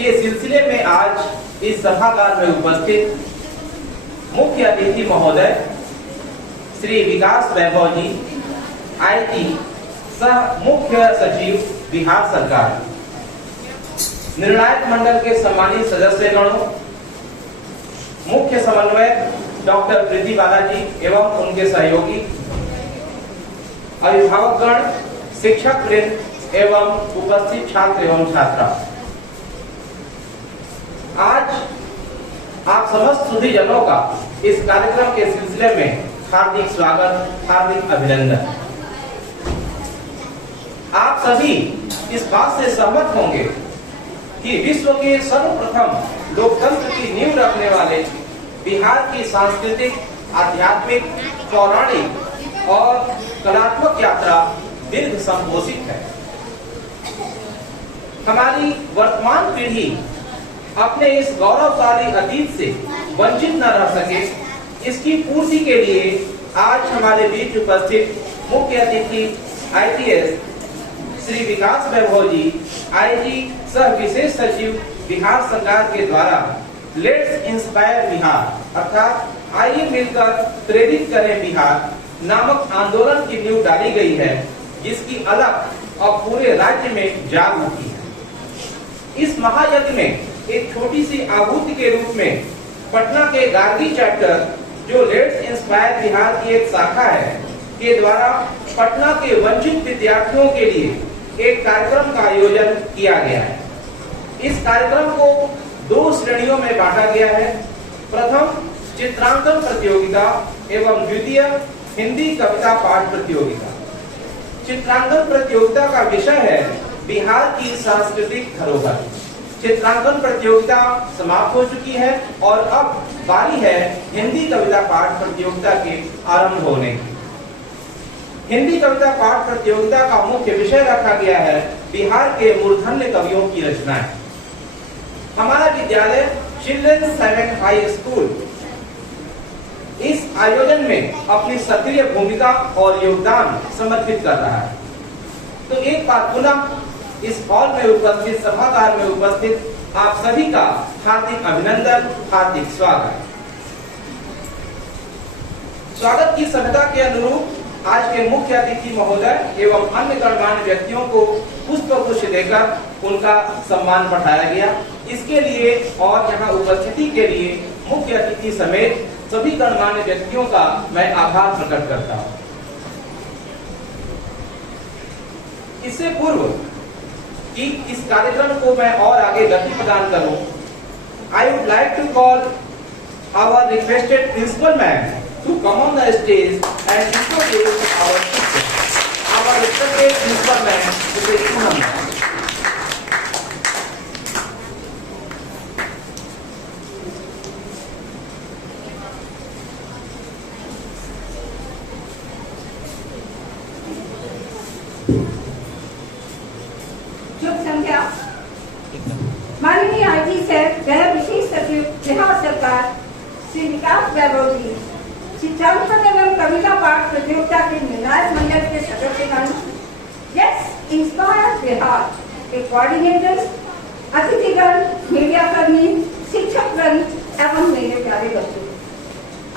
के सिलसिले में आज इस सभागार में उपस्थित मुख्य अतिथि महोदय श्री विकास वैभव जी, आईटी सह मुख्य सचिव बिहार सरकार, निर्णायक मंडल के सम्मानित सदस्यगणों, मुख्य समन्वयक डॉक्टर प्रीति बालाजी एवं उनके सहयोगी, अभिभावकगण, शिक्षक वृंद एवं उपस्थित छात्र एवं छात्रा, आज आप समस्त सुधीजनों का इस कार्यक्रम के सिलसिले में हार्दिक स्वागत, हार्दिक अभिनंदन। आप सभी इस बात से सहमत होंगे कि विश्व के सर्वप्रथम लोकतंत्र की नींव रखने वाले बिहार की सांस्कृतिक, आध्यात्मिक, पौराणिक और कलात्मक यात्रा दीर्घ संपोषित है। हमारी वर्तमान पीढ़ी अपने इस गौरवशाली अतीत से वंचित न रह सके, इसकी पूर्ति के लिए आज हमारे बीच उपस्थित मुख्य अतिथि आईटीएस श्री विकास वैभव जी, आईजी सह विशेष सचिव बिहार सरकार के द्वारा लेट्स इंस्पायर बिहार अर्थात आइए मिलकर प्रेरित करें बिहार नामक आंदोलन की नींव डाली गई है, जिसकी अलख अब पूरे राज्य में जाग उठी है। इस महायज्ञ में एक छोटी सी आहुति के रूप में पटना के गार्गी चैप्टर, जो लेट्स इंस्पायर बिहार की एक शाखा है, के द्वारा पटना के वंचित विद्यार्थियों के लिए एक कार्यक्रम का आयोजन किया गया है। इस कार्यक्रम को 2 श्रेणियों में बांटा गया है। प्रथम चित्रांकन प्रतियोगिता एवं द्वितीय हिंदी कविता पाठ प्रतियोगिता। चित्रांकन प्रतियोगिता का विषय है बिहार की सांस्कृतिक धरोहर। चित्रांकन प्रतियोगिता समाप्त हो चुकी है और अब बारी है हिंदी कविता पाठ प्रतियोगिता के आरंभ होने की। हिंदी कविता पाठ प्रतियोगिता का मुख्य विषय रखा गया है बिहार के मूर्धन्य कवियों की रचनाएं। हमारा विद्यालय चिल्ड्रन 7 हाई स्कूल इस आयोजन में अपनी सक्रिय भूमिका और योगदान समर्पित कर रहा है। तो एक बार पुनः इस हॉल में उपस्थित, सभागार में उपस्थित आप सभी का हार्दिक अभिनंदन, हार्दिक स्वागत। स्वागत की सभ्यता के अनुरूप आज के मुख्य अतिथि महोदय एवं अन्य गणमान्य व्यक्तियों को पुष्प गुच्छ देकर उनका सम्मान बढ़ाया गया। इसके लिए और यहाँ उपस्थिति के लिए मुख्य अतिथि समेत सभी गणमान्य व्यक्तियों का मैं आभार प्रकट करता हूँ। इससे पूर्व कि इस कार्यक्रम को मैं और आगे गति प्रदान करूं, I would like to call our requested principal ma'am to come on the stage and introduce our teacher, our respected principal man, Mr. Sunam. शुभ संध्या। माननीय आईजी सर, गृह विशेष सचिव बिहार सरकार श्री विकास वैभव जी, चित्रांकन एवं कविता पाठ प्रतियोगिता के निर्णायक मंडल के सदस्यगण, लेट्स इंस्पायर बिहार के कोऑर्डिनेटर्स, अतिथिगण, मीडिया कर्मी, शिक्षकगण एवं मेरे प्यारे बच्चों,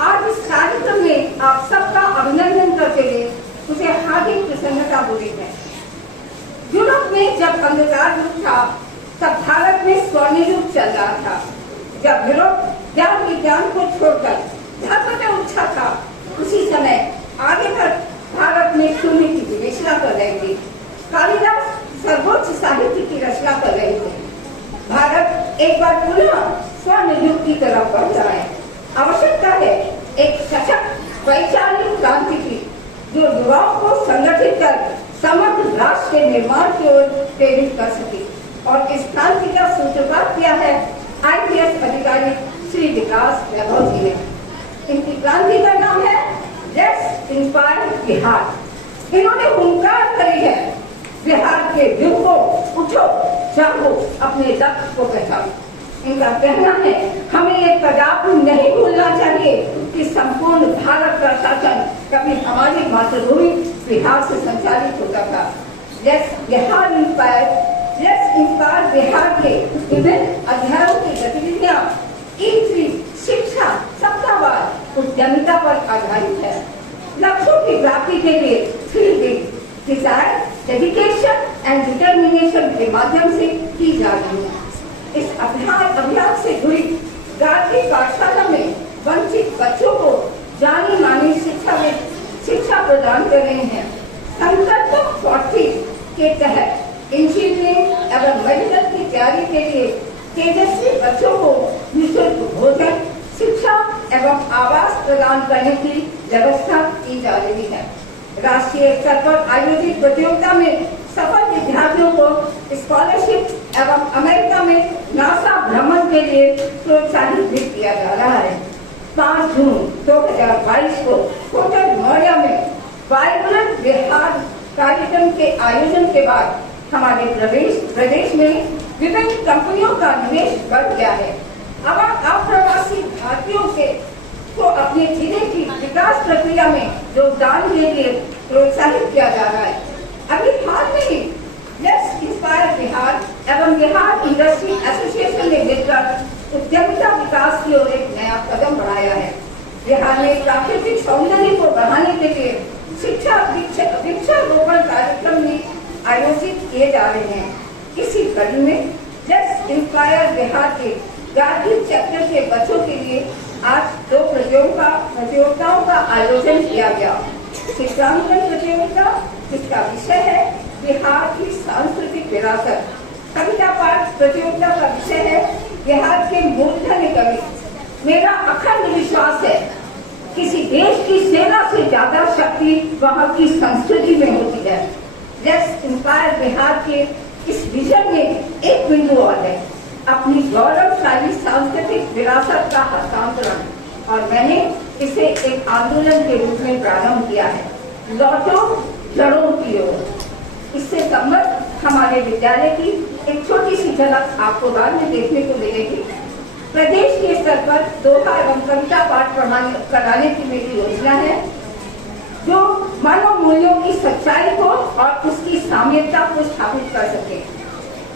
आज इस कार्यक्रम में आप सबका अभिनंदन करते हुए मुझे हार्दिक प्रसन्नता हो रही है। यूरोप में जब अंधकार युग था, तब भारत में स्वर्णिम युग चल रहा था। जब यूरोप ज्ञान विज्ञान को छोड़कर धर्म में उठा था, उसी समय आगे तक भारत में शून्य की विवेचना कर रहे थे। कालिदास सर्वोच्च साहित्य की रचना कर रहे थे। भारत एक बार पुनः स्वर्ण युग की तरफ बढ़ रहा है। आवश्यकता है एक सशक्त वैचारिक क्रांति की, जो युवाओं को संगठित कर समग्र राष्ट्र के निर्माण की ओर प्रेरित कर सके। और इस क्रांति का सूत्रपात किया है आईपीएस अधिकारी श्री विकास वैभव जी ने। इनकी क्रांति का नाम है लेट्स इंस्पायर बिहार। इन्होंने हुंकार करी है बिहार के युग को, उठो जागो, अपने लक्ष्य को पहचानो। इनका कहना है हमें ये कदापि नहीं भूलना चाहिए कि संपूर्ण भारत का शासन कभी हमारी मातृभूमि बिहार से संचालित होता था। Let's Bihar inspire let's inspire Bihar के विभिन्न अध्यायों की गतिविधियां E3 शिक्षा सप्ताहवार उद्यमिता पर आधारित है। लक्ष्यों की प्राप्ति के लिए 3D Dzire, dedication and determination के माध्यम से की जा रही है। इस अभियान से जुड़ी गायत्री पाठशाला में वंचित बच्चों को जानी मानी शिक्षा प्रदान कर रहे हैं। संकल्प 40 के तहत इंजीनियरिंग एवं मेडिकल की तैयारी के लिए तेजस्वी बच्चों को निःशुल्क भोजन, शिक्षा एवं आवास प्रदान करने की व्यवस्था की जा रही है। राष्ट्रीय स्तर पर आयोजित प्रतियोगिता में सफल विद्यार्थियों को स्कॉलरशिप एवं अमेरिका में नासा भ्रमण के लिए प्रोत्साहित भी किया जा रहा है। 5 जून 2022 को होटल नोएडा में वाइब्रेंट बिहार कार्यक्रम के आयोजन के बाद हमारे प्रदेश में विभिन्न कंपनियों का निवेश बढ़ गया है। अब अप्रवासी भारतीयों को अपने जिले की विकास प्रक्रिया में योगदान के लिए प्रोत्साहित किया जा रहा है। अभी हाल में ही लेट्स इंस्पायर बिहार एवं बिहार इंडस्ट्री एसोसिएशन ने मिलकर उद्यमिता विकास की ओर एक नया कदम बढ़ाया है। बिहार में प्राकृतिक सौंदर्य को बढ़ाने के लिए वृक्षारोपण कार्यक्रम भी आयोजित किए जा रहे हैं। इसी कड़ी में लेट्स इंस्पायर बिहार के गायत्री चैप्टर के बच्चों के लिए आज 2 प्रतियोगिताओं का आयोजन किया गया। चित्रांकन प्रतियोगिता जिसका विषय है बिहार की सांस्कृतिक विरासत, कविता पाठ प्रतियोगिता का विषय है बिहार के मूर्धन्य कवि। मेरा अखंड विश्वास है किसी देश की सेना से ज्यादा शक्ति वहाँ की संस्कृति में होती है। लेट्स इंस्पायर बिहार के इस विजन में एक बिंदु और है, अपनी गौरवशाली सांस्कृतिक विरासत का हस्तांतरण, और मैंने इसे एक आंदोलन के रूप में प्रारंभ किया है। लौटो जड़ों की ओर। इससे संबंधित हमारे विद्यालय की एक छोटी सी झलक आपको बाद में देखने को मिलेगी। प्रदेश के स्तर पर दोहा एवं कविता पाठ कराने की मेरी योजना है, जो मानव मूल्यों की सच्चाई को और उसकी साम्यता को स्थापित कर सके।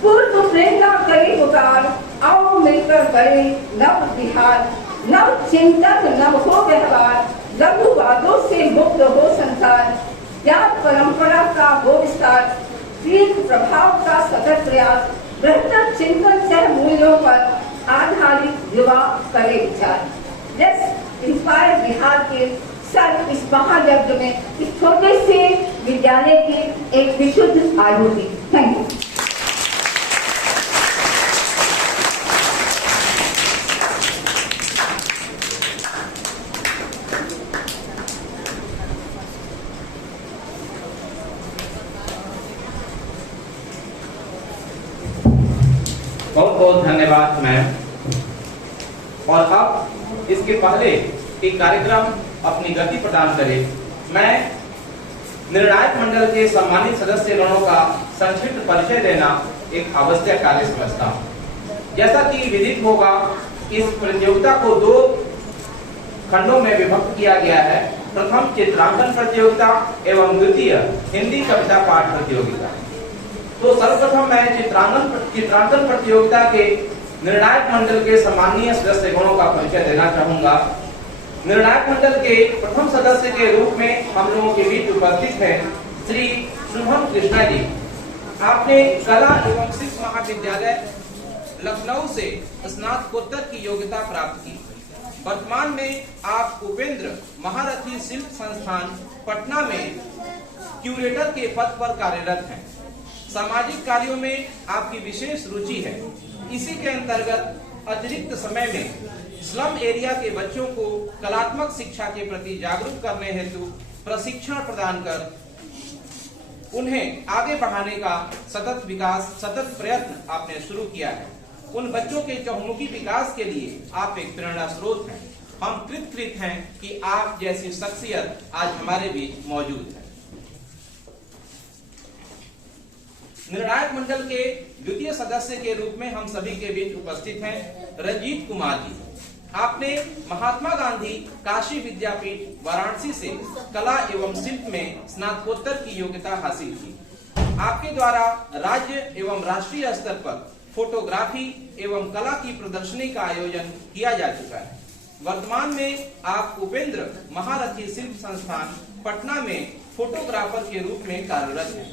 पूर्व प्रेरणा करे पुकार, आओ मिलकर गढ़े नव बिहार, नव चिंतन नव हो व्यवहार, लघुवादों से मुक्त हो संसार, ज्ञान परंपरा का हो विस्तार, दीर्घ प्रभाव का सतत प्रयास, बेहतर चिंतन सह मूल्यों पर आधारित युवा करे विचार। लेट्स इंस्पायर बिहार के सर इस महायज्ञ में इस छोटे से विद्यालय की एक विशुद्ध आहुति। Thank you. बहुत बहुत धन्यवाद मैम। और अब इसके पहले एक कार्यक्रम अपनी गति प्रदान करे, मैं निर्णायक मंडल के सम्मानित सदस्य गणों का संक्षिप्त परिचय देना एक आवश्यक कार्य समझता हूँ। जैसा कि विदित होगा, इस प्रतियोगिता को 2 खंडों में विभक्त किया गया है। प्रथम चित्रांकन प्रतियोगिता एवं द्वितीय हिंदी कविता पाठ प्रतियोगिता। तो सर्वप्रथम मैं चित्रांकन प्रतियोगिता के निर्णायक मंडल के सम्मानीय सदस्य गणों का परिचय देना चाहूंगा। निर्णायक मंडल के प्रथम सदस्य के रूप में हम लोगों के बीच उपस्थित हैं श्री शुभम कृष्णा जी। आपने कला एवं शिल्प महाविद्यालय लखनऊ से स्नातकोत्तर की योग्यता प्राप्त की। वर्तमान में आप उपेंद्र महारथी शिल्प संस्थान पटना में क्यूरेटर के पद पर कार्यरत हैं। सामाजिक कार्यों में आपकी विशेष रुचि है। इसी के अंतर्गत अतिरिक्त समय में स्लम एरिया के बच्चों को कलात्मक शिक्षा के प्रति जागरूक करने हेतु प्रशिक्षण प्रदान कर उन्हें आगे बढ़ाने का सतत प्रयत्न आपने शुरू किया है। उन बच्चों के चहुमुखी विकास के लिए आप एक प्रेरणा स्रोत हैं। हम कृतकृत हैं कि आप जैसी शख्सियत आज हमारे बीच मौजूद है। निर्णायक मंडल के द्वितीय सदस्य के रूप में हम सभी के बीच उपस्थित हैं रंजीत कुमार जी। आपने महात्मा गांधी काशी विद्यापीठ वाराणसी से कला एवं शिल्प में स्नातकोत्तर की योग्यता हासिल की। आपके द्वारा राज्य एवं राष्ट्रीय स्तर पर फोटोग्राफी एवं कला की प्रदर्शनी का आयोजन किया जा चुका है। वर्तमान में आप उपेंद्र महारथी शिल्प संस्थान पटना में फोटोग्राफर के रूप में कार्यरत हैं।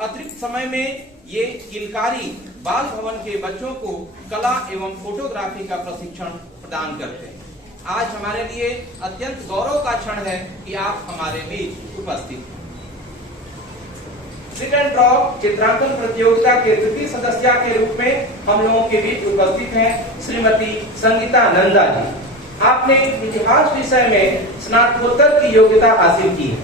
अतिरिक्त समय में ये किलकारी बाल भवन के बच्चों को कला एवं फोटोग्राफी का प्रशिक्षण प्रदान करते हैं। आज हमारे लिए अत्यंत गौरव का क्षण है कि आप हमारे बीच उपस्थित हैं। सिट एंड ड्रॉ चित्रांकन प्रतियोगिता के तृतीय सदस्य के रूप में हम लोगों के बीच उपस्थित हैं श्रीमती संगीता नंदा जी। आपने इतिहास विषय में स्नातकोत्तर की योग्यता हासिल की है।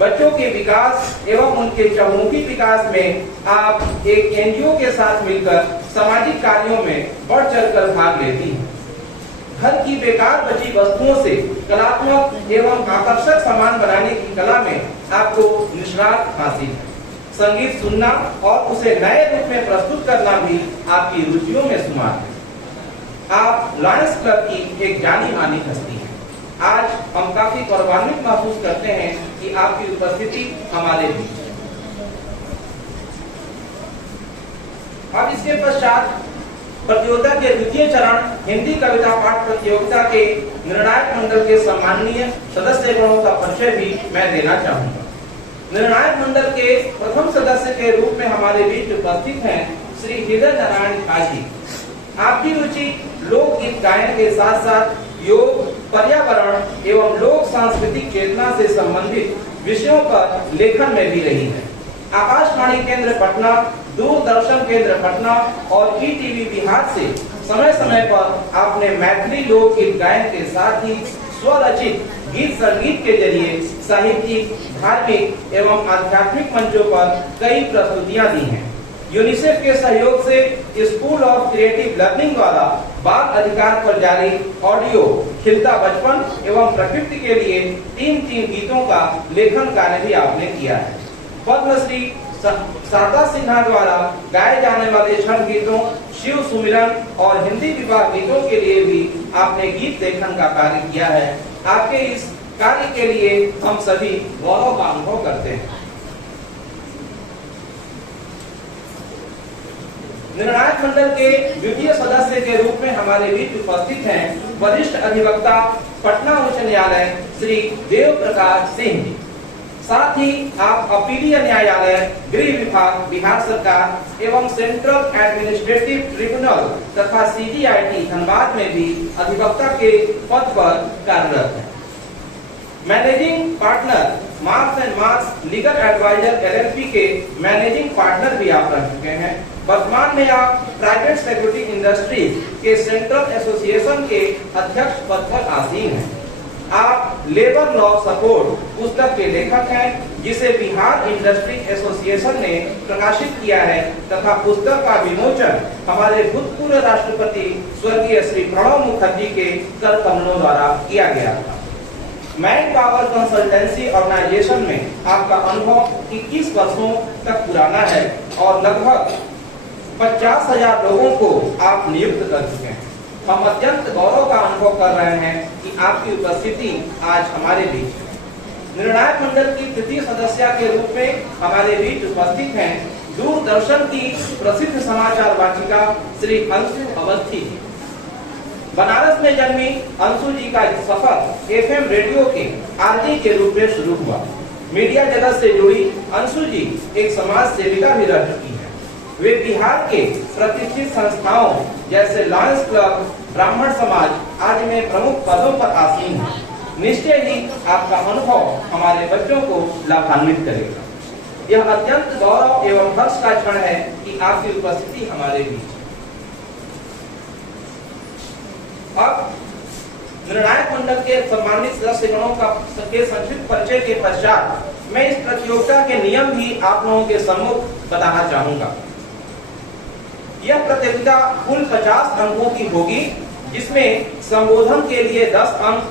बच्चों के विकास एवं उनके चहुमुखी विकास में आप एक एनजीओ के साथ मिलकर सामाजिक कार्यों में बढ़ चढ़कर भाग लेती हैं। घर की बेकार बची वस्तुओं से कलात्मक एवं आकर्षक सामान बनाने की कला में आपको निष्णात हासिल है। संगीत सुनना और उसे नए रूप में प्रस्तुत करना भी आपकी रुचियों में शुमार है। आप लायंस क्लब की एक जानी मानी हस्ती हैं। आज हम काफी गौरवान्वित महसूस करते हैं कि आपकी उपस्थिति हमारे बीच है। अब इसके पश्चात प्रतियोगिता के द्वितीय चरण हिंदी कविता पाठ प्रतियोगिता के निर्णायक मंडल के सम्माननीय सदस्यगणों का परिचय भी मैं देना चाहूंगा। निर्णायक मंडल के प्रथम सदस्य के रूप में हमारे बीच उपस्थित हैं श्री हृदय नारायण झा जी। आपकी रुचि लोकगीत गायन के साथ साथ योग, पर्यावरण एवं लोक सांस्कृतिक चेतना से संबंधित विषयों पर लेखन में भी रही है। आकाशवाणी केंद्र पटना, दूरदर्शन केंद्र पटना और ईटीवी बिहार से समय समय पर आपने मैथिली लोकगीत गायन के साथ ही स्वरचित गीत संगीत के जरिए साहित्यिक, धार्मिक एवं आध्यात्मिक मंचों पर कई प्रस्तुतियां दी हैं। यूनिसेफ के सहयोग से स्कूल ऑफ क्रिएटिव लर्निंग द्वारा बाल अधिकार पर जारी ऑडियो खिलता बचपन एवं प्रकृति के लिए 3 गीतों का लेखन कार्य भी आपने किया है। पद्मश्री शारदा सिन्हा द्वारा गाए जाने वाले छठ गीतों, शिव सुमिरन और हिंदी विवाह गीतों के लिए भी आपने गीत लेखन का कार्य किया है। आपके इस कार्य के लिए हम सभी गौरव का अनुभव करते हैं। निर्णायक मंडल के द्वितीय सदस्य के रूप में हमारे बीच उपस्थित हैं वरिष्ठ अधिवक्ता पटना उच्च न्यायालय श्री देव प्रकाश सिंह जी। साथ ही आप अपीलीय न्यायालय, गृह विभाग, बिहार सरकार एवं सेंट्रल एडमिनिस्ट्रेटिव ट्रिब्यूनल तथा सीजीआईटी धनबाद में भी अधिवक्ता के पद पर कार्यरत हैं। Managing partner Marks and Marks legal adviser LLP के मैनेजिंग पार्टनर भी आप रह चुके हैं। वर्तमान में आप प्राइवेट सिक्योरिटी इंडस्ट्रीज के सेंट्रल एसोसिएशन के अध्यक्ष पद पर आसीन हैं। आप लेबर लॉ सपोर्ट पुस्तक के लेखक हैं, जिसे बिहार इंडस्ट्री एसोसिएशन ने प्रकाशित किया है तथा पुस्तक का विमोचन हमारे भूतपूर्व राष्ट्रपति स्वर्गीय श्री प्रणब मुखर्जी के कर कमलों द्वारा किया गया था। मैन पावर कंसल्टेंसी ऑर्गेनाइजेशन में आपका अनुभव 21 वर्षों तक पुराना है और लगभग 50,000 लोगों को आप नियुक्त कर चुके हैं। हम अत्यंत गौरव का अनुभव कर रहे हैं कि आपकी उपस्थिति आज हमारे बीच है। निर्णायक मंडल की तृतीय सदस्य के रूप में हमारे बीच उपस्थित हैं दूरदर्शन की प्रसिद्ध समाचार वाचिका श्री अंशु अवस्थी। बनारस में जन्मी अंशु जी का सफर एफएम रेडियो के आरजे के रूप में शुरू हुआ। मीडिया जगत से जुड़ी अंशु जी एक समाज सेविका भी रह चुकी है। वे बिहार के प्रतिष्ठित संस्थाओं जैसे लायंस क्लब, ब्राह्मण समाज आदि में प्रमुख पदों पर आसीन हैं। निश्चय ही आपका अनुभव हमारे बच्चों को लाभान्वित करेगा। यह अत्यंत गौरव एवं हर्ष का क्षण है कि आपकी उपस्थिति हमारे बीच है। अब निर्णायक मंडल के सम्मानित सदस्यगणों के संक्षिप्त परिचय के पश्चात मैं इस प्रतियोगिता के नियम भी आप लोगों के सम्मुख बताना चाहूंगा। यह प्रतियोगिता कुल 50 अंकों की होगी, जिसमें संबोधन के लिए 10 अंक,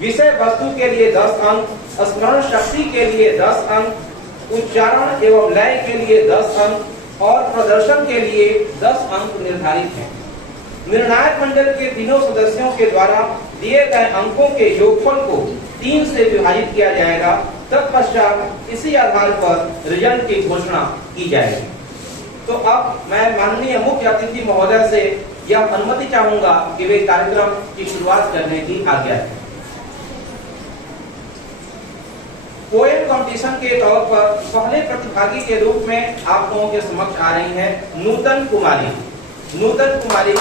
विषय वस्तु के लिए 10 अंक, स्मरण शक्ति के लिए 10 अंक, उच्चारण एवं लय के लिए 10 अंक और प्रदर्शन के लिए 10 अंक निर्धारित हैं। निर्णायक मंडल के तीनों सदस्यों के द्वारा दिए गए अंकों के योगफल को 3 से विभाजित किया जाएगा। तत्पश्चात इसी आधार पर रिजल्ट की घोषणा की की जाएगी। तो अब मैं माननीय मुख्य अतिथि महोदय से यह अनुमति चाहूंगा कि वे कार्यक्रम की शुरुआत करने की आज्ञा दें। पोएम कंपटीशन के तौर पर पहले प्रतिभागी के रूप में आप लोगों के समक्ष आ रही हैं नूतन कुमारी। नूतन कुमारी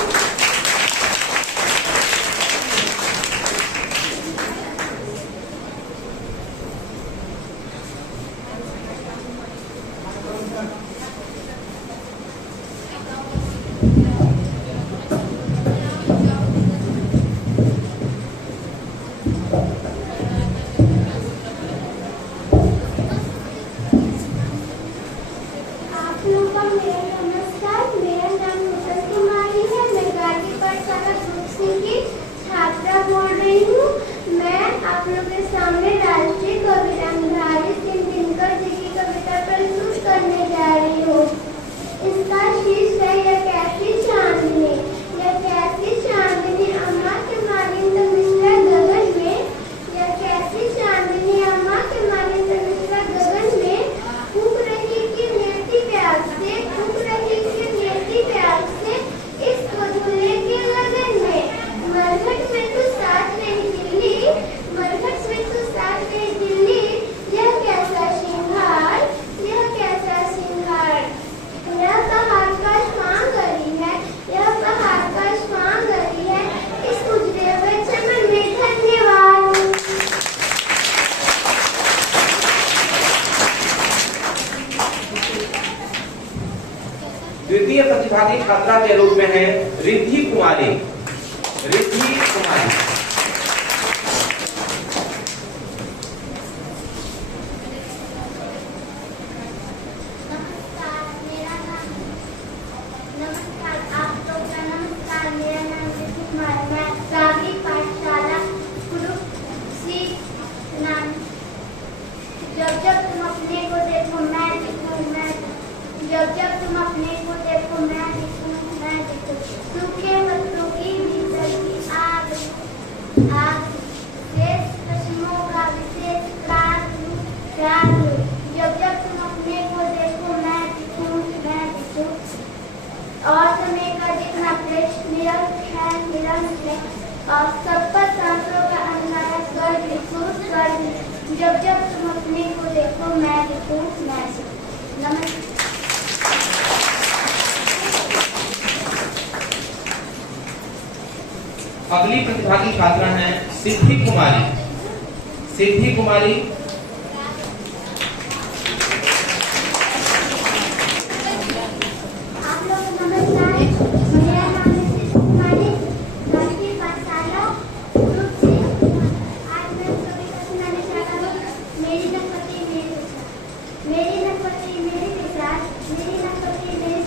द्वितीय प्रतिभागी छात्रा के रूप में है रिद्धि कुमारी। रिद्धि कुमारी जब तुम अपने को देखो मैं देखूं सूखे पत्तों की भीतर की आग शेष पश्चिमों का विशेष प्यार जब तुम अपने को देखो मैं दिखूं और समय का जितना प्रेष निरंतर है और सब पर सांसों का अंधारा स्वर्ग जब तुम अपने को देखो मैं दिखूं नमस्कार। अगली प्रतिभागी छात्रा हैं सिद्धि कुमारी। सिद्धि कुमारी आप लोग नमस्कार, मेरा नाम है सिद्धि कुमारी, राष्ट्रीय पाठशाला ग्रुप से। आज मैं कविता सुनाने जा रहा हूँ। मेरी नखपति मेरी विचार, मेरी नखपति मेरे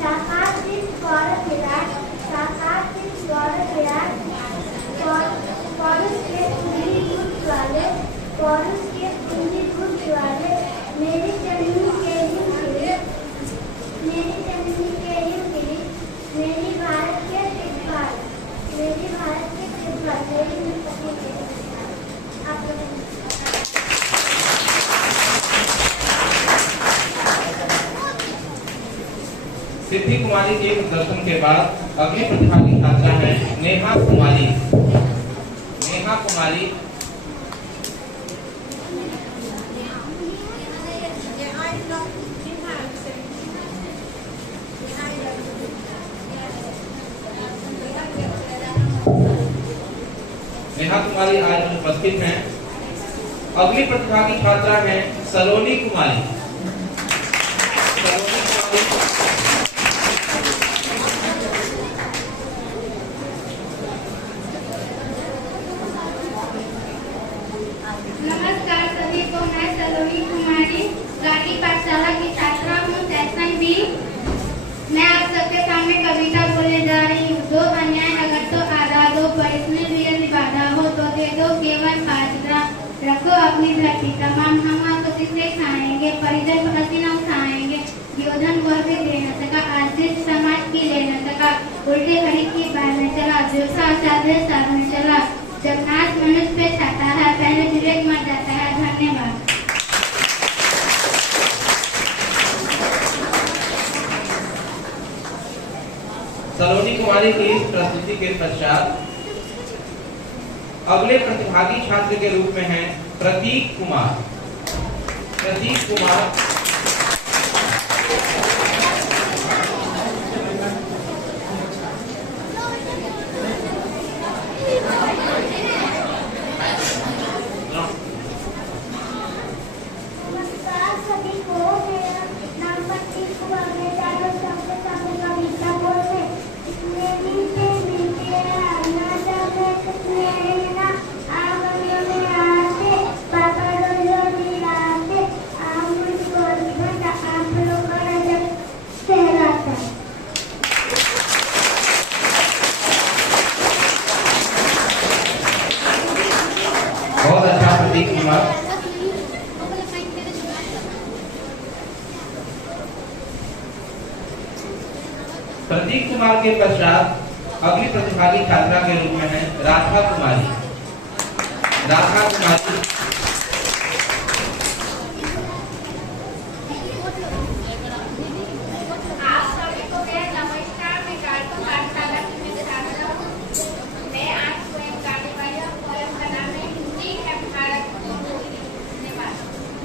साकार सिर्फ गौरव विराट, साकार सिर्फ गौरव विराट, पौरुष के पुंजीभूत वाले मेरी जननी के युग मेरी भारत के सिद्धार्थ मेरी नखपति आप सिद्धि कुमारी के प्रदर्शन के बाद अगली प्रतिभागी छात्रा है नेहा कुमारी। नेहा कुमारी आज उपस्थित हैं। अगली प्रतिभागी छात्रा है सलोनी कुमारी। नमस्कार सभी को, मैं सलोनी कुमारी गाटी पाठशाला की छात्रा हूँ, सेक्शन बी। मैं आप सबके सामने कविता बोलने जा रही हूँ। दो अन्याय अगर तो आधा दो, पर इसमें भी यदि बाधा हो तो दे दो केवल 5 ग्राम। रखो अपनी धरती तमाम, हम तो किसे खाएंगे, परिजन हंसी न उठाएंगे। योधन वह भी दे न सका, आशीष समाज की ले न सका। उल्टे घड़ी की बात में चला, जो साधे साध में चला। जब नाच मनुष्य पे छाता है, पहले विवेक मर जाता है। धन्यवाद। सलोनी कुमारी की इस प्रस्तुति के पश्चात अगले प्रतिभागी छात्र के रूप में हैं प्रतीक कुमार। प्रतीक कुमार प्रतीक कुमार के पश्चात अगली प्रतिभागी छात्रा के रूप में है राधा कुमारी। राधा कुमारी आप सभी को मेरा नमस्कार। मैं गार्डन पाठशाला की छात्रा हूँ। मैं आज स्वयं गाने वाली हूँ। पोएम का नाम है हिंदी है भारत की बोली। धन्यवाद।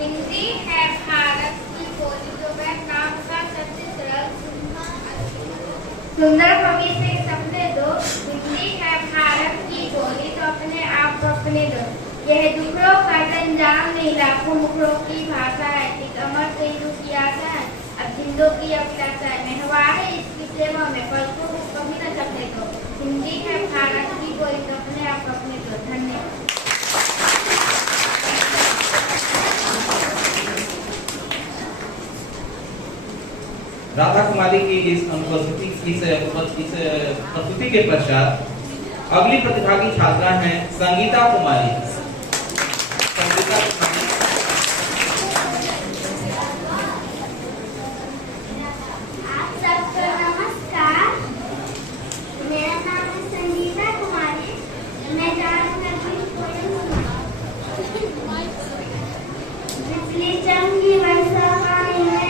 हिंदी है भारत की बोली जो वह काम का सबसे सरल सुंदर कवि से समझे दो। हिंदी है भारत की बोली तो अपने आप को अपने दो। यह दुखड़ों का अंजाम नहीं, लाखों मुखड़ों की भाषा है। एक अमर तेजु की आशा है, अब जिंदों की अभिलाषा है। महवा है इसकी सेवा में, पलकों को कभी न चलने दो। हिंदी है भारत की बोली तो अपने आप को अपने दो। धन्यवाद। राधा कुमारी की इस प्रस्तुति के पश्चात अगली प्रतिभागी छात्रा हैं संगीता कुमारी। संगीता कुमारी आप सबको नमस्कार। मेरा नाम है संगीता कुमारी। मैं जा रही हूँ बिजली चमकी वर्षा पानी में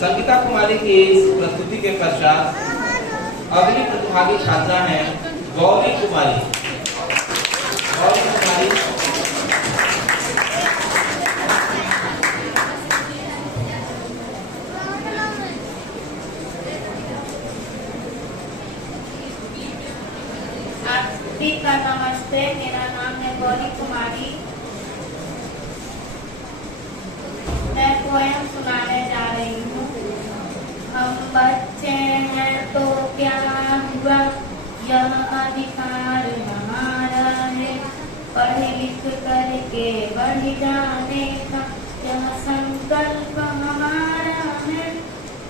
संगीता कुमारी की इस प्रस्तुति के पश्चात अगली प्रतिभागी छात्रा हैं गौरी कुमारी। गौरी कुमारी आप सभी का नमस्ते। मेरा नाम है गौरी कुमारी। मैं पोएम सुनाने जा रही हूँ। हम बच्चे हैं तो क्या हुआ, यह अधिकार हमारा है। पढ़ लिख करके बढ़ जाने का यह संकल्प हमारा है।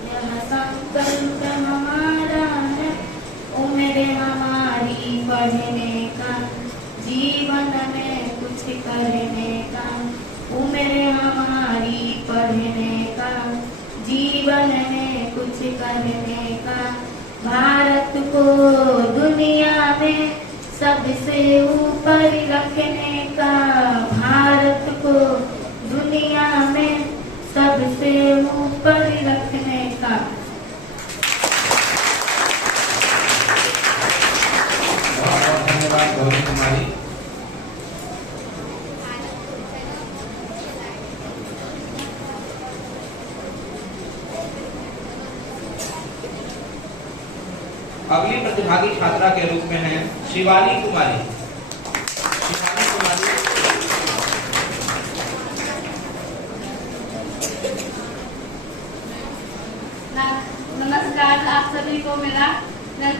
यह संकल्प हमारा है। उम्र हमारी पढ़ने का, जीवन में कुछ करने का। उम्र हमारी पढ़ने का, जीवन में कुछ करने का। भारत को दुनिया में सबसे ऊपर रखने का। भारत को दुनिया में सबसे ऊपर रखने का। बहुत धन्यवाद गौरी कुमारी। अगली प्रतिभागी छात्रा के रूप में हैं शिवानी कुमारी। शिवानी कुमारी नमस्कार आप सभी को मेरा। मैं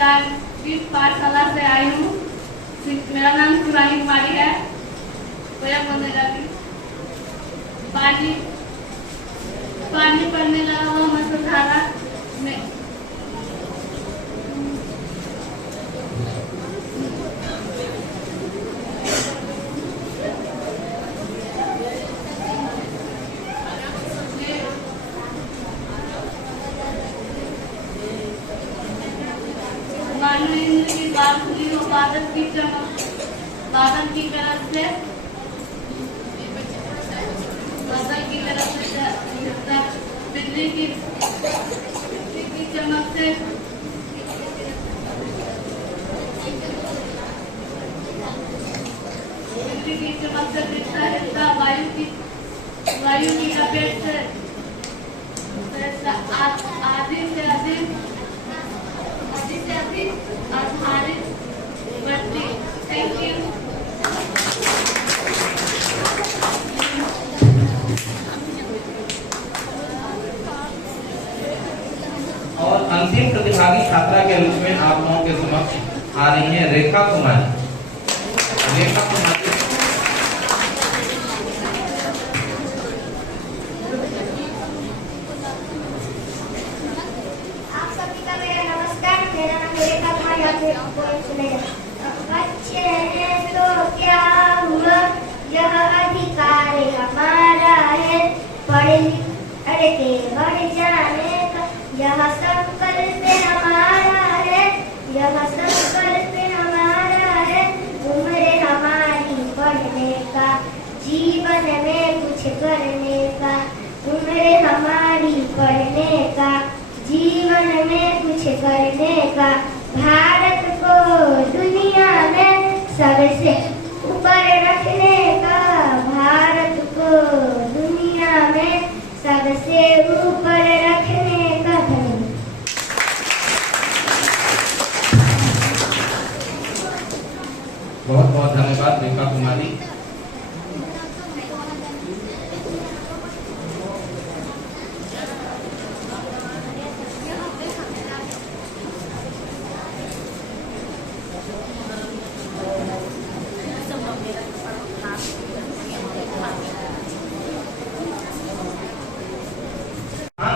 गार्डन पाठशाला से आई हूँ। मेरा नाम शिवानी कुमारी है। पोएम बोलने जाती हूँ। पानी पड़ने लगा हुआ मसुधारा में बांसुरी हो बादल की चमक, बादल की तरफ से बिजली की चमक से दिखता हिलता वायु की लपेट से आदि से अधिक आधारित बढ़ती। Thank you. और अंतिम प्रतिभागी छात्रा के रूप में आप लोगों के समक्ष आ रही हैं रेखा कुमारी। रेखा कुमारी आप सभी का मेरा नमस्कार। मेरा नाम रेखा कुमारी। बच्चे हैं तो क्या हुआ, यह अधिकार हमारा है, पढ़ के बढ़ जाने का यह संकल्प हमारा है, यह संकल्प हमारा है। उम्र हमारी पढ़ने का, जीवन में कुछ करने का, उम्र हमारी पढ़ने का, जीवन में कुछ करने का। भारत को दुनिया में सबसे ऊपर रखने का, भारत को दुनिया में सबसे ऊपर रखने का। बहुत बहुत धन्यवाद रेखा कुमारी।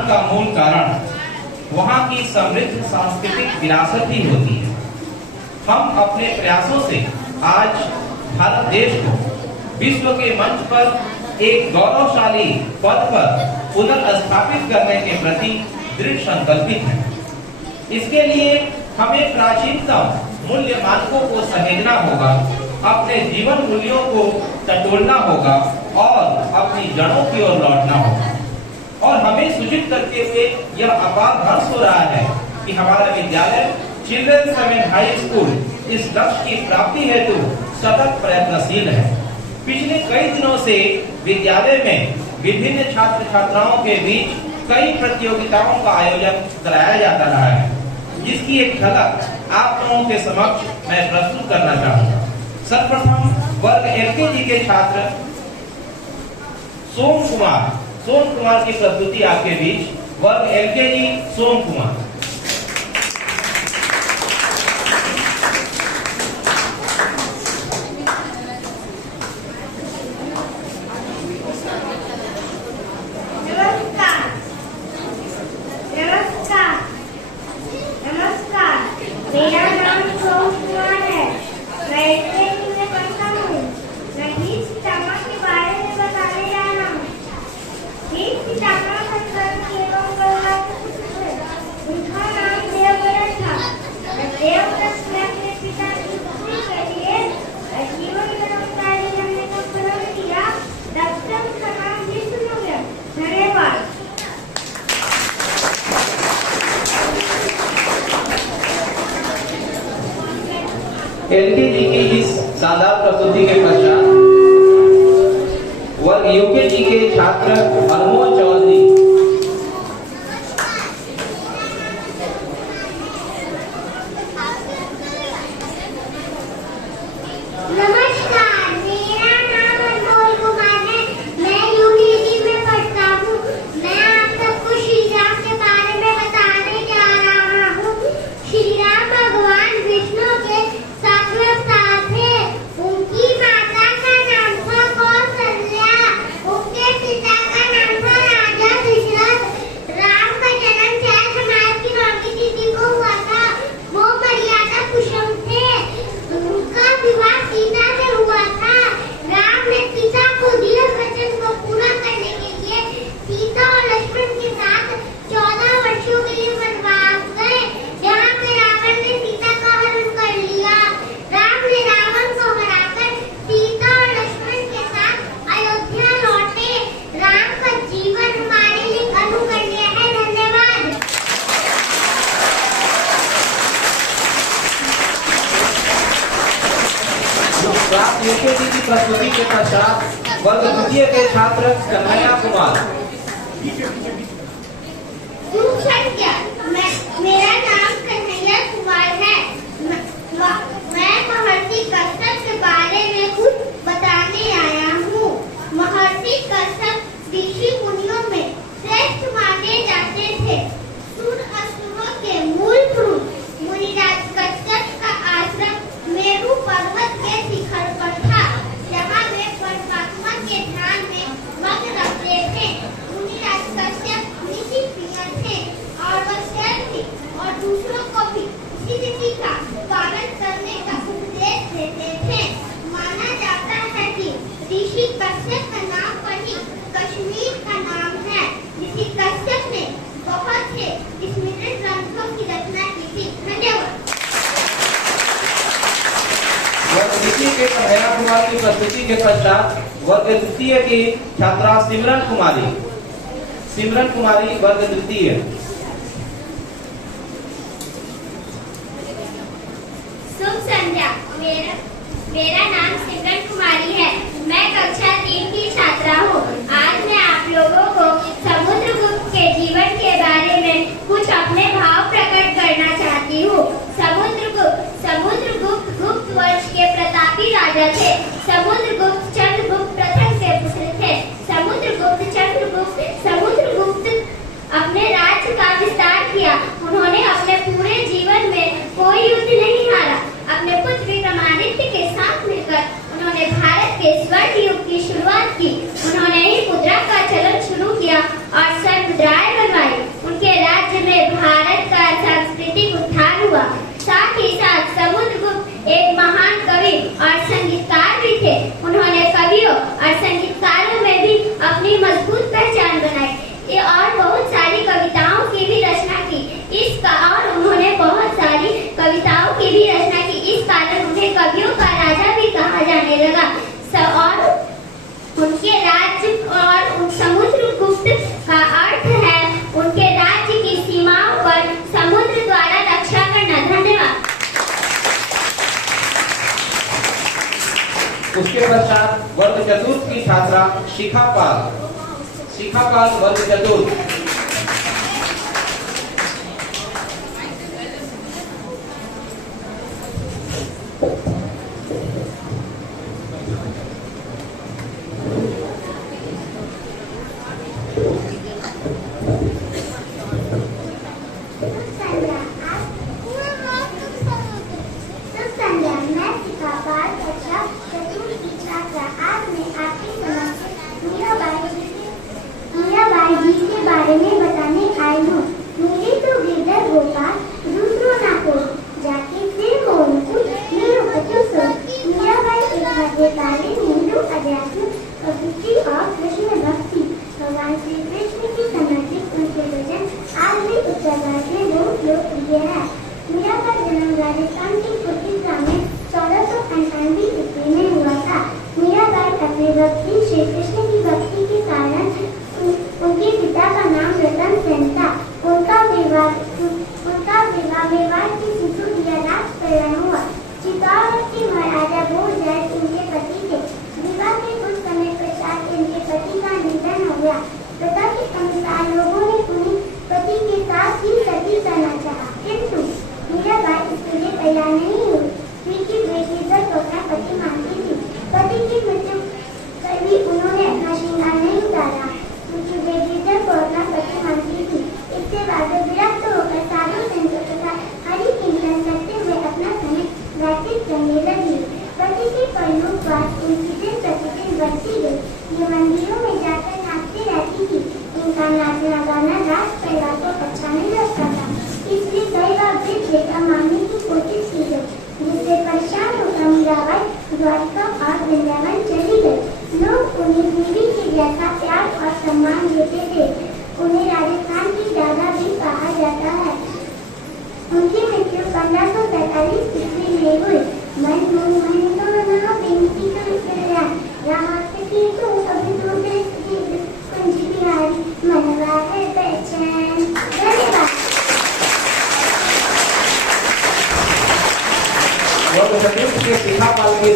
का मूल कारण वहाँ की समृद्ध सांस्कृतिक विरासत ही होती है। हम अपने प्रयासों से आज भारत देश को विश्व के मंच पर एक गौरवशाली पद पर पुनर्स्थापित करने के प्रति दृढ़ संकल्पित हैं। इसके लिए हमें प्राचीनतम मूल्य मानकों को सहेजना होगा, अपने जीवन मूल्यों को टटोलना होगा और अपनी जड़ों की ओर लौटना होगा। और हमें सूचित करते हुए यह अपार हर्ष हो रहा है कि हमारा विद्यालय चिल्ड्रन सेवन हाई स्कूल इस लक्ष्य की प्राप्ति हेतु सतत प्रयत्नशील है। पिछले कई दिनों से विद्यालय में विभिन्न छात्र छात्राओं के बीच कई प्रतियोगिताओं का आयोजन कराया जाता रहा है, जिसकी एक झलक आप लोगों के समक्ष मैं प्रस्तुत करना चाहूंगा। सर्वप्रथम वर्ग एलकेजी के छात्र सोम कुमार की प्रस्तुति आपके बीच। वर्ग एलकेजी सोम कुमार। नमस्कार, मेरा नाम सोम कुमार है। मैं एलकेजी में पढ़ता हूँ। मैं गीत सीतामा के बारे में बताने जा रहा हूँ। गीत सीतामा एवं गंगा उनका नाम देवव्रत था। देवव्रत ने अपने पिता की खुशी के लिए जीवन कर्मचारी बनने का प्रण किया। तब से उनका नाम विष्णु हो गया। धन्यवाद। एलकेजी की इस शानदार प्रस्तुति के पश्चात वर्ग यूकेजी के छात्र अनमोल चौधरी। नमस्कार, मेरा नाम अनमोल कुमार है। मैं यूकेजी में पढ़ता हूँ। मैं आप सबको श्री राम के बारे में बताने जा रहा हूँ। श्री राम भगवान विष्णु के सातवें अवतार थे। उनकी माता का नाम था कौशल्या, उनके पिता का नाम यूकेजी की प्रस्तुति के पश्चात वर्ग द्वितीय के छात्र कन्हैया कुमार। मेरा नाम कन्हैया कुमार है। मैं महर्षि कश्यप के बारे में कुछ बताने आया हूँ। महर्षि कश्यप ऋषि मुनियों में श्रेष्ठ माने जाते थे। सुर असुरों के मूल पुरुष मुनिराज कश्यप का आश्रम मेरू पर्वत के शिखर पर था, जहाँ वे परमात्मा के ध्यान में मग्न रहते थे। मुनिराज कश्यप नीति प्रिय थे और वह स्वयं भी और दूसरों को भी इसी नीति का पालन करने का उपदेश देते थे। माना जाता है कि ऋषि कश्यप का नाम पर ही कश्मीर का नाम है। ऋषि कश्यप ने बहुत से स्मृति ग्रंथों की रचना की थी। धन्यवाद। वर्ग द्वितीय के कन्हैया कुमार की प्रस्तुति के पश्चात वर्ग तृतीय की छात्रा सिमरन कुमारी वर्ग द्वितीय। शुभ संध्या। मेरा नाम सिमरन कुमारी है। मैं कक्षा 3 की छात्रा हूँ। आज मैं आप लोगों को समुद्रगुप्त के जीवन के बारे में कुछ अपने भाव प्रकट करना चाहती हूँ। समुद्रगुप्त गुप्त वंश के प्रतापी राजा थे। समुद्रगुप्त चंद्रगुप्त प्रथम के पुत्र थे। समुद्रगुप्त अपने राज्य का विस्तार किया। उन्होंने अपने पूरे जीवन में कोई युद्ध नहीं हारा। अपने पुत्र विक्रमादित्य के साथ मिलकर उन्होंने भारत के स्वर्ण युग की शुरुआत की। उन्होंने ही मुद्रा का चलन शुरू किया और स्वर्ण मुद्राएं बनवाई। उनके राज्य में भारत का सांस्कृतिक उत्थान हुआ। साथ ही साथ समुद्रगुप्त एक महान कवि और संगीतकार भी थे। उन्होंने कवियों और संगीतकारों में भी अपनी मजबूत पहचान बनाई और बहुत सारी कविताओं की भी रचना की। इस कारण उन्हें कवियों का राजा भी कहा जाने लगा। और उनके राज्य और समुद्रगुप्त का अर्थ है उनके राज्य की सीमाओं पर समुद्र द्वारा रक्षा करना। धन्यवाद। उसके पश्चात वर्ग चतुर्थ की छात्रा शिखा पाल वर्ग चतुर्थ।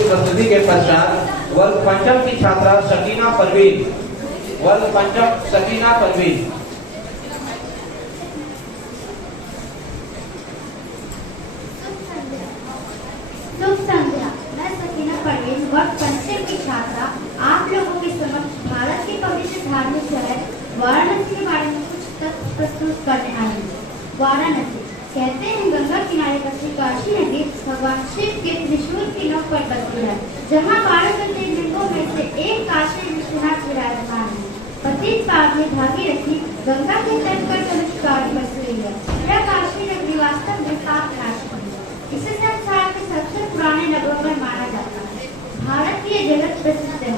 प्रस्तुति के पश्चात वर्ग पंचम की छात्रा शकीना परवीन। वर्ग पंचम शकीना परवीन। शुभ संध्या। मैं शकीना परवीन वर्ग पंचम की छात्रा आप लोगों के समक्ष भारत के पवित्र धार्मिक शहर वाराणसी के बारे में कुछ तथ्य प्रस्तुत करने आई हूँ। वाराणसी कहते हैं गंगा किनारे बसी काशी नदी भगवान शिव के त्रिशूल की नोक पर बसती है, जहाँ 12 ज्योतिर्लिंगों में से एक काशी विश्वनाथ विराजमान है। पतित पावनी भागीरथी गंगा के तट पर चमत्कारी बसी हुई है। यह काशी नगरी वास्तव में पाप नाशनी है। इसे संसार के सबसे पुराने नगरों में माना जाता है। भारत की यह जगत प्रसिद्ध है।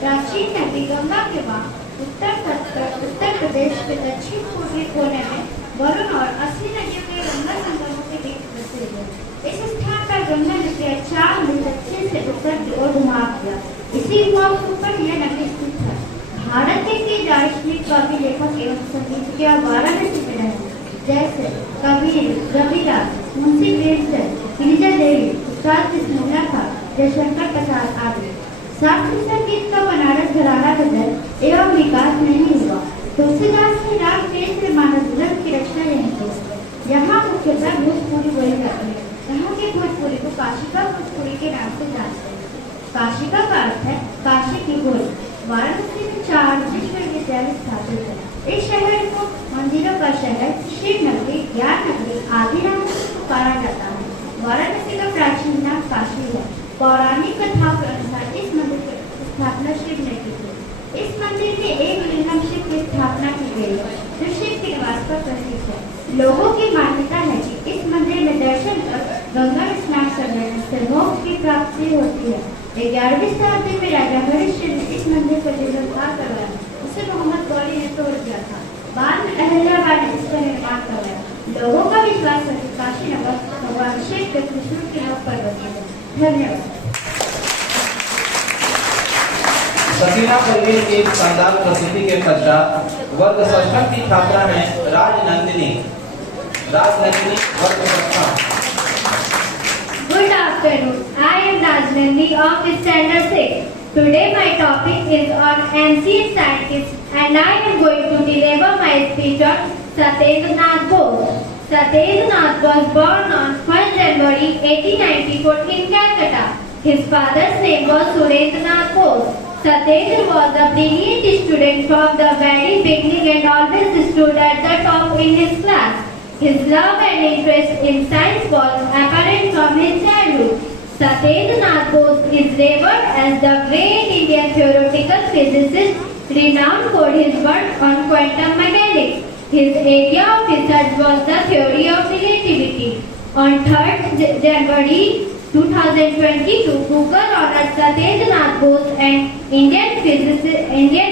प्राचीन नदी गंगा के बाद उत्तर तट पर उत्तर प्रदेश के दक्षिण पूर्वी कोने में वरुण और 80 नदियों के गंगा संगमों के बीच बसे हुए। इस स्थान पर गंगा नदी 4 मील दक्षिण से उत्तर की ओर घुमाव किया। इसी घुमाव के ऊपर यह नदी स्थित है। भारत के कई दार्शनिक कवि लेखक एवं संगीतकार वाराणसी में रहे, जैसे कबीर, रविदास, मुंशी प्रेमचंद, गिरिजा देवी, उस्ताद बिस्मिल्लाह खां, जयशंकर प्रसाद आदि। शास्त्रीय संगीत का बनारस घराना बदल एवं विकास नहीं हुआ। तुलसीदास ने राग केंद्र मानस ग्रंथ की रचना नहीं की। यहाँ मुख्यतः भोजपुरी बोली जाती है। यहाँ के भोजपुरी को काशिका भोजपुरी के नाम से जानते हैं। काशिका का अर्थ है काशी की बोली। वाराणसी में 4 विश्वविद्यालय स्थापित है। इस शहर को मंदिरों का शहर, शिव नगरी, ज्ञान नगरी आदि नामों से पुकारा जाता है। वाराणसी का प्राचीन नाम काशी है। पौराणिक कथाओं के अनुसार इस मंदिर की स्थापना शिव ने की थी। इस मंदिर में एक लिंगम शिव की स्थापना की गई है, जो शिव के निवास पर प्रसिद्ध है। लोगों की मान्यता है कि इस मंदिर में दर्शन कर गंगा में स्नान करने से मोक्ष की प्राप्ति होती है। 11वीं शताब्दी में राजा हरिश्चंद्र ने इस मंदिर का जीर्णोद्धार करवाया। उसे मोहम्मद गौरी ने तोड़ दिया था। बाद में अहिल्याबाई ने इसका निर्माण करवाया। लोगों का विश्वास है कि काशी नगर भगवान शिव के त्रिशूल की नोक पर बसी है। धन्यवाद। शकीना परवीन की शानदार प्रस्तुति के पश्चात वर्ग षष्ठम की छात्रा है राजनंदिनी। राजनंदिनी वर्ग षष्ठम। Good afternoon. I am Rajnandi of Standard 6. Today my topic is on ancient scientists and I am going to deliver my speech on Satyendra Nath Bose. Satyendra Nath was born on 1 January 1894 in Calcutta. His father's name was Surendra Nath Bose. Satyendra was a brilliant student from the very beginning and always stood at the top in his class. His love and interest in science was apparent from his childhood. Satyendra Nath Bose is revered as the great Indian theoretical physicist renowned for his work on quantum mechanics. His area of research was the theory of relativity. On 3rd January 2022, Google honored Satyendra Nath Bose, an Indian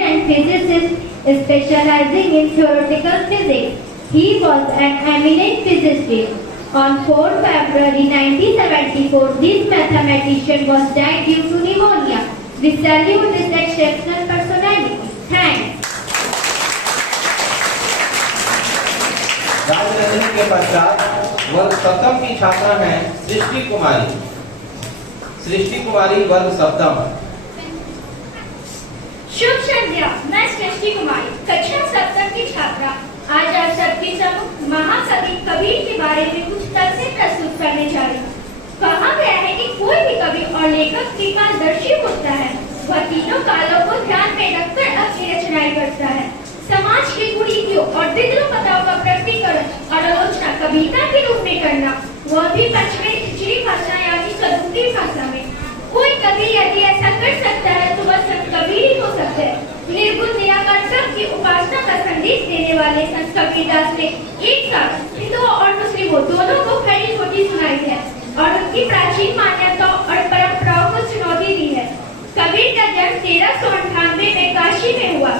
and physicist specializing in theoretical physics. He was an eminent physicist. On 4 February 1974, this mathematician was died due to pneumonia. We salute this exceptional personality. Thanks. Rajnandini के पश्चात वर्ग सप्तम की छात्रा है सृष्टि कुमारी। सृष्टि कुमारी वर्ग सप्तम। शुभ संध्या। मैं सृष्टि कुमारी कक्षा सप्तम की छात्रा आज आप सबके सम्मुख महाकवि कबीर के बारे में कुछ तथ्य प्रस्तुत करने जा रही हूँ। कहा गया है कि कोई भी कवि और लेखक त्रिकालदर्शी होता है। वह तीनों कालों को ध्यान में रखकर अपनी रचनाएं करता है। समाज की कुरीतियों और विद्रोहताओं का प्रकटीकरण और आलोचना कविता के रूप में करना, वह भी पश्चिमी खिचड़ी भाषा यानी सदुक्ति भाषा में। कोई कवि यदि ऐसा कर सकता है तो वह संत कबीर ही हो सकता है। निर्गुण निराकार सबकी उपासना का संदेश देने वाले संत कबीरदास ने एक साथ हिंदुओं और मुस्लिमों दोनों को खरी खोटी सुनाई है और उनकी प्राचीन मान्यताओं और परंपराओं को चुनौती दी है। कबीर का जन्म 1398 में काशी में हुआ।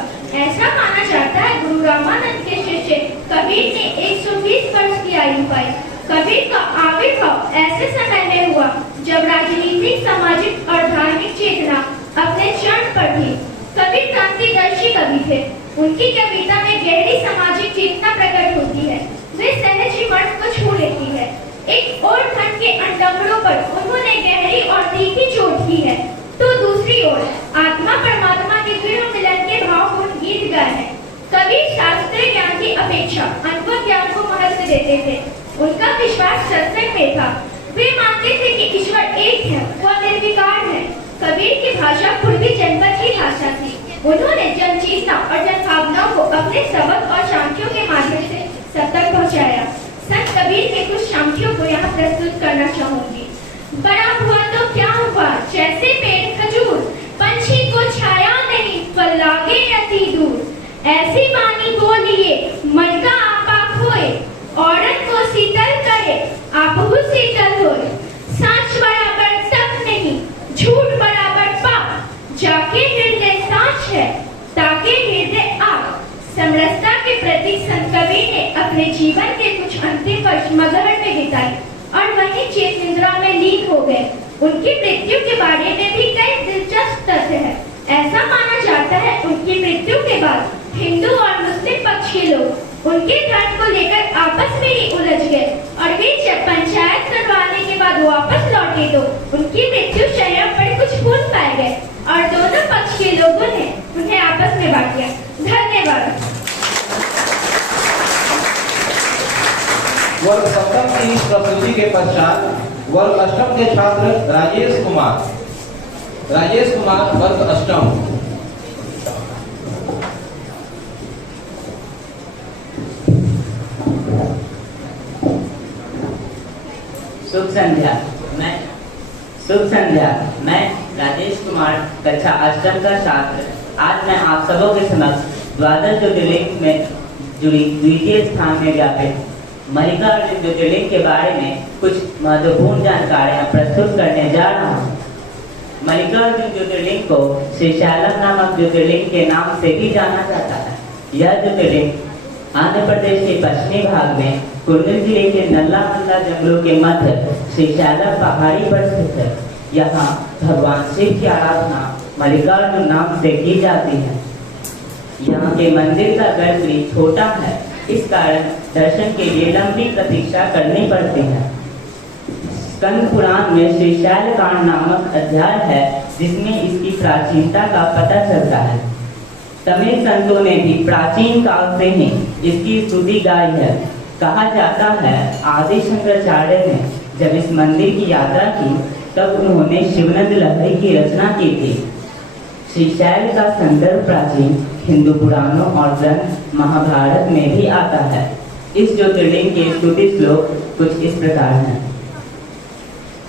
ऐसा माना जाता है गुरु रामानंद के शिष्य कबीर ने 120 वर्ष की आयु पाई। कबीर का आविर्भाव ऐसे समय में हुआ जब राजनीतिक, सामाजिक और धार्मिक चेतना अपने चरण पर थी। कबीर क्रांतिदर्शी कवि थे। उनकी कविता में गहरी सामाजिक चेतना प्रकट होती है। वे सहज ही मन को छू लेती है। एक और धन के अंडंगरों पर उन्होंने गहरी और तीखी चोट की है, तो दूसरी ओर आत्मा परमात्मा के दृढ़ मिलन के भावपूर्ण गीत गाए हैं। कबीर शास्त्रीय ज्ञान की अपेक्षा अनुभव ज्ञान को महत्व देते थे। उनका विश्वास सत्संग में था। वे मानते थे कि ईश्वर एक है, वह निर्विकार है। कबीर की भाषा पूर्वी जनपद की भाषा थी। उन्होंने जनचेतना और जनभावनाओं को अपने सबक और शांतियों के माध्यम से सब तक पहुँचाया। संत कबीर के कुछ शांतियों को यहाँ प्रस्तुत करना चाहूंगी। बड़ा हुआ तो क्या हुआ, जैसे पेड़ खजूर, पंछी को छाया नहीं, फल लागे अति दूर। ऐसी वाणी बोलिए, मन का आपा खोए, औरत को शीतल करे, आपहु शीतल होए। साच बराबर तप नहीं, झूठ बराबर पाप, जाके हृदय साच है, ताके हृदय आप। समरसता के प्रति संत कबीर ने अपने जीवन के कुछ अंतिम वर्ष मगहर में बिताए और वहीं चेत निद्रा में लीन हो गए। उनकी मृत्यु के बारे में भी कई दिलचस्प तथ्य है। ऐसा माना जाता है उनकी मृत्यु के बाद हिंदू और मुस्लिम पक्ष के लोग उनके धर्म को लेकर आपस में ही उलझ गए और वे जब पंचायत करवाने के बाद वापस लौटे तो उनकी मृत्यु शैया पर कुछ फूल पाए गए और दोनों पक्ष के लोगों ने उन्हें आपस में बांट दिया। धन्यवाद। वर्ग सप्तम की इस प्रस्तुति के पश्चात वर्ग अष्टम के छात्र राजेश कुमार वर्ग अष्टम। शुभ संध्या। मैं राजेश कुमार कक्षा अष्टम का छात्र आज मैं आप सबों के समक्ष द्वादश ज्योतिर्लिंग में जुड़ी द्वितीय स्थान में व्यापित मल्लिकार्जुन ज्योतिर्लिंग के बारे में कुछ महत्वपूर्ण जानकारियां प्रस्तुत करने जा रहा हूँ। मल्लिकार्जुन ज्योतिर्लिंग को श्रीशैलम नामक ज्योतिर्लिंग के नाम से भी जाना जाता है। यह ज्योतिर्लिंग आंध्र प्रदेश के पश्चिमी भाग में कुर्नूल जिले के नल्ला मल्ला जंगलों के मध्य श्रीशैलम पहाड़ी पर स्थित है। यहाँ भगवान शिव की आराधना मल्लिकार्जुन नाम से की जाती है। यहाँ के मंदिर का गर्भगृह छोटा है, इस कारण दर्शन के लिए लंबी प्रतीक्षा करनी पड़ती है। स्कंद पुराण में श्रीशैल कांड नामक अध्याय है जिसमें इसकी प्राचीनता का पता चलता है। तमिल संतों ने भी प्राचीन काल से ही इसकी स्तुति गाई है। कहा जाता है आदि शंकराचार्य ने जब इस मंदिर की यात्रा की तब उन्होंने शिवनद लहरी की रचना की थी। श्रीशैल का संदर्भ प्राचीन हिंदू पुराणों और ग्रंथ महाभारत में भी आता है। इस ज्योतिर्लिंग के स्तुति श्लोक कुछ इस प्रकार हैं।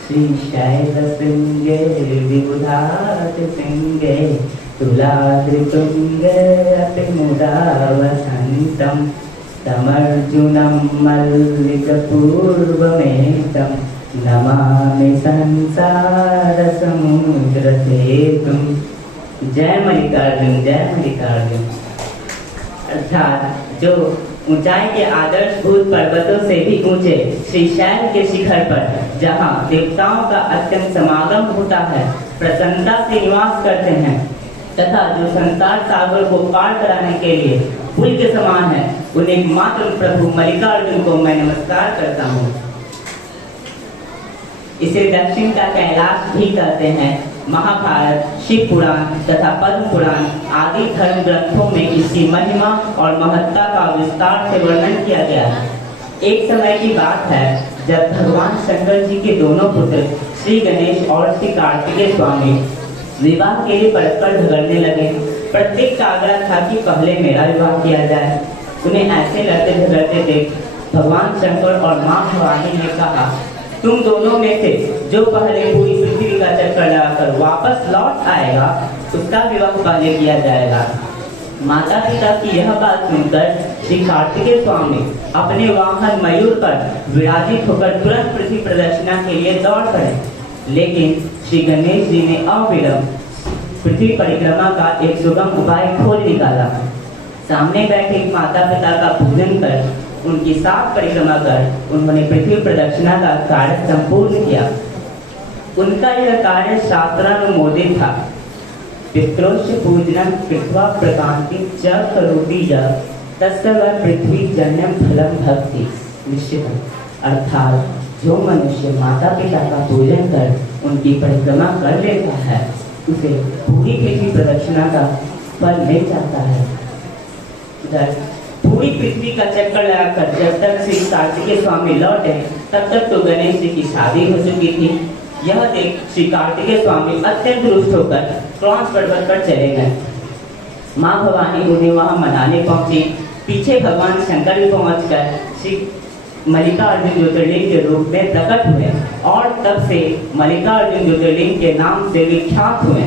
श्रीशैल श्रृंगे विबुधात सिंगे तुलाद्रितुंगे अतिमुदा वसंतम तमर्जुनं मल्लिकपूर्वमेतं नमामि संसार समुद्र सेतुं। जय मल्लिकार्जुन, जय मल्लिकार्जुन। अर्थात जो ऊंचाई के आदर्शभूत पर्वतों से भी ऊंचे श्रीशैल के शिखर पर जहां देवताओं का अत्यंत समागम होता है, प्रसन्नता से निवास करते हैं तथा जो संसार सागर को पार कराने के लिए पुल के समान है, उन्हें मात्र प्रभु मल्लिकार्जुन को मैं नमस्कार करता हूँ। इसे दक्षिण का कैलाश भी कहते हैं। महाभारत, शिव पुराण तथा पद्म पुराण आदि धर्म ग्रंथों में इसकी महिमा और महत्ता का विस्तार से वर्णन किया गया है। एक समय की बात है जब भगवान शंकर जी के दोनों पुत्र श्री गणेश और श्री कार्तिकेय स्वामी विवाह के लिए परस्पर झगड़ने लगे। प्रत्येक का आग्रह था कि पहले मेरा विवाह किया जाए। उन्हें ऐसे लड़ते झगड़ते देख भगवान शंकर और मां भवानी ने कहा, तुम दोनों में से जो पहले पूरी पृथ्वी का चक्कर लगाकर वापस लौट आएगा उसका विवाह पहले किया जाएगा। माता पिता की यह बात सुनकर श्री कार्तिकेय स्वामी अपने वाहन मयूर पर विराजित होकर तुरंत पृथ्वी प्रदक्षिणा के लिए दौड़ पड़े। लेकिन श्री गणेश जी ने अविलंब पृथ्वी परिक्रमा का एक सुगम उपाय खोज निकाला। सामने बैठे माता पिता का पूजन कर उनकी 7 परिक्रमा कर उन्होंने पृथ्वी प्रदक्षिणा का कार्य संपूर्ण किया। उनका यह कार्य शास्त्रानुमोदित था। पितृस्य पूजनम कृत्वा प्रकांति च करोति यः तस्य वः पृथ्वी जन्यम फलम भक्ति निश्चितम्। अर्थात जो मनुष्य माता पिता का पूजन कर उनकी परिक्रमा कर लेता है उसे पूरी पृथ्वी प्रदक्षिणा का फल मिल जाता है। इधर पूरी पृथ्वी का चक्कर लगाकर जब तक श्री कार्तिकेय स्वामी लौटे तब तक तो गणेश जी की शादी हो चुकी थी। यह देख श्री कार्तिकेय स्वामी अत्यंत रुष्ट होकर क्रॉस पर्वत पर चले गए। माँ भवानी उन्हें वहां मनाने पहुंची। पीछे भगवान शंकर भी पहुंचकर श्री मल्लिकार्जुन ज्योतिर्लिंग के रूप में प्रकट हुए और तब से मल्लिकार्जुन ज्योतिर्लिंग के नाम से विख्यात हुए।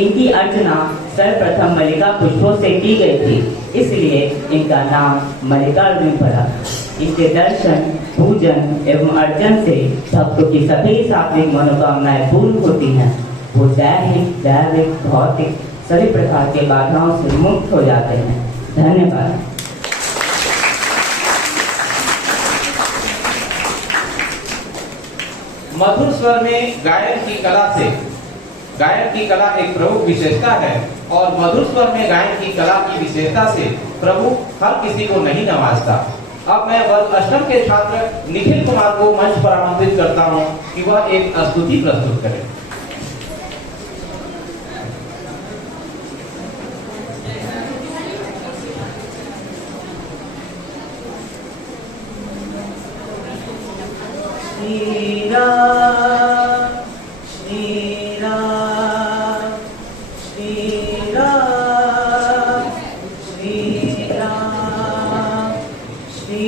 इनकी अर्चना सर्वप्रथम मल्लिका पुष्पों से की गई थी, इसलिए इनका नाम मल्लिकार्जुन पड़ा। इनके दर्शन, पूजन एवं अर्चन से भक्तों की सभी सात्विक मनोकामनाएं पूर्ण होती हैं। वो दैहिक, दैविक, भौतिक सभी प्रकार के बाधाओं से मुक्त हो जाते हैं। धन्यवाद। मधुर स्वर में गायन की कला एक प्रमुख विशेषता है और मधुर स्वर में गायन की कला की विशेषता से प्रभु हर किसी को नहीं नवाजता। अब मैं वर्ग अष्टम के छात्र निखिल कुमार को मंच पर आमंत्रित करता हूं कि वह एक स्तुति प्रस्तुत करें। श्री राम श्री राम श्री राम श्री राम श्री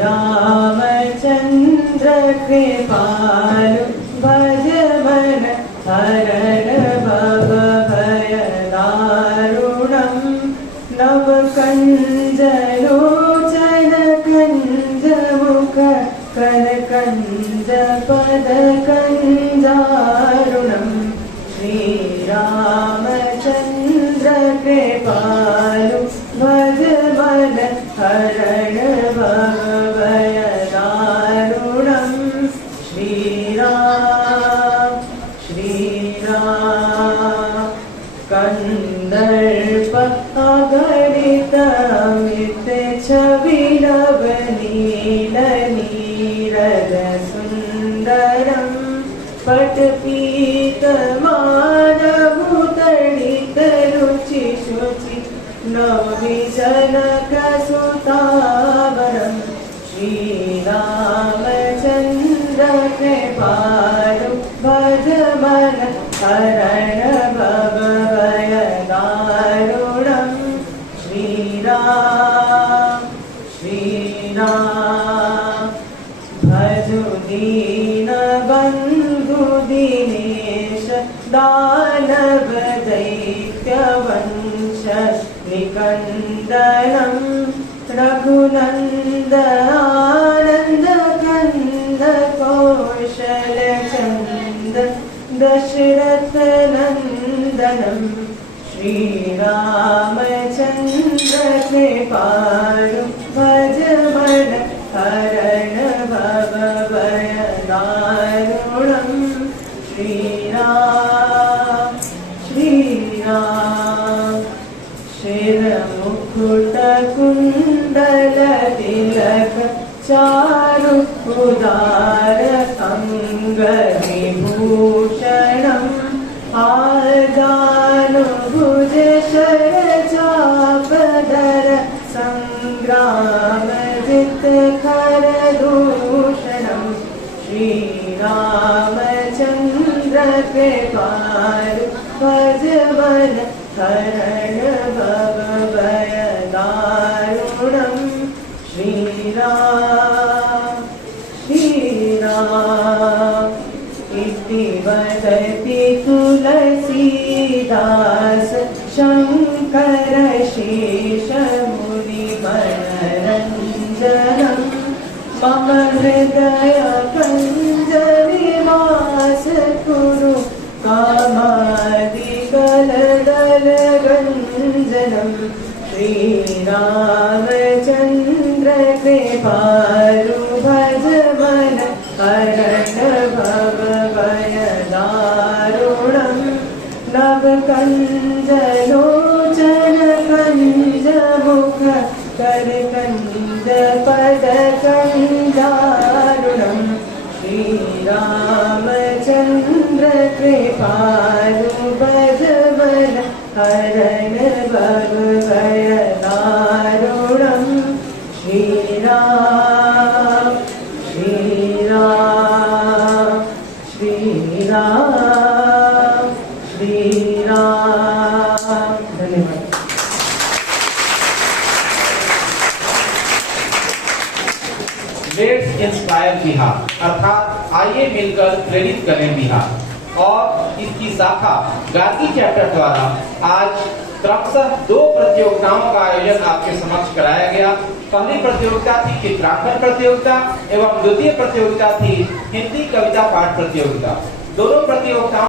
रामचंद्र कृपालु भज मन हरण भव भय दारुणं नव कंज लोचन कंज मुख कर कंज पद कंजारुणं श्री रामचंद्र कृपालु भज मन हरण भव भय दारुणं श्री राम कंदर्प अगणित अमित छवि नव नील नीरद सुंदरं पटपीत मानभूतडित रुचि शुचि नवविजनक सुतावरं श्री रामचंद्र कृपालु भज मन हरण भव भय दारुणं श्री राम भजु दीन बंधु दिनेश दानव दैत्य वंश निकंदनं रघुनंद आनंद कंद कौशल चंद दशरथ नंदनं श्री रामचंद्र कृपालु भज मन हरण भव भय दारुणं श्री राम शिर मुकुट कुंडल तिलक चारु उदार अंग विभूषणं आदानुभुज शर चापदर संग्राम जित खर दूषणं श्री रामचंद्र कृपालु भज मन हरण भव भय दारुणं श्री राम इति वदति तुलसीदास शंकर शेष मुनि मनरंजनं मम हृदय कंज निवास कुरु कामादिकलदल गंजनं श्री रामचंद्र कृपालु भज मन हरण भव भय दारुणं नव कंज लोचन कंज मुख कर कंज पद कंजारुणं श्री रामचंद्र कृपालु भज मन हरण भव भय दारुणम् श्रीराम श्रीराम श्रीराम श्रीराम। धन्यवाद। लेट्स इंस्पायर बिहार, अर्थात आइए मिलकर प्रेरित करें बिहार। और इसकी शाखा गार्गी चैप्टर द्वारा आज क्रमशः 2 प्रतियोगिताओं का आयोजन आपके समक्ष कराया गया। पहली प्रतियोगिता थी चित्रांकन प्रतियोगिता एवं द्वितीय प्रतियोगिता थी हिंदी कविता पाठ प्रतियोगिता। दोनों प्रतियोगिताओं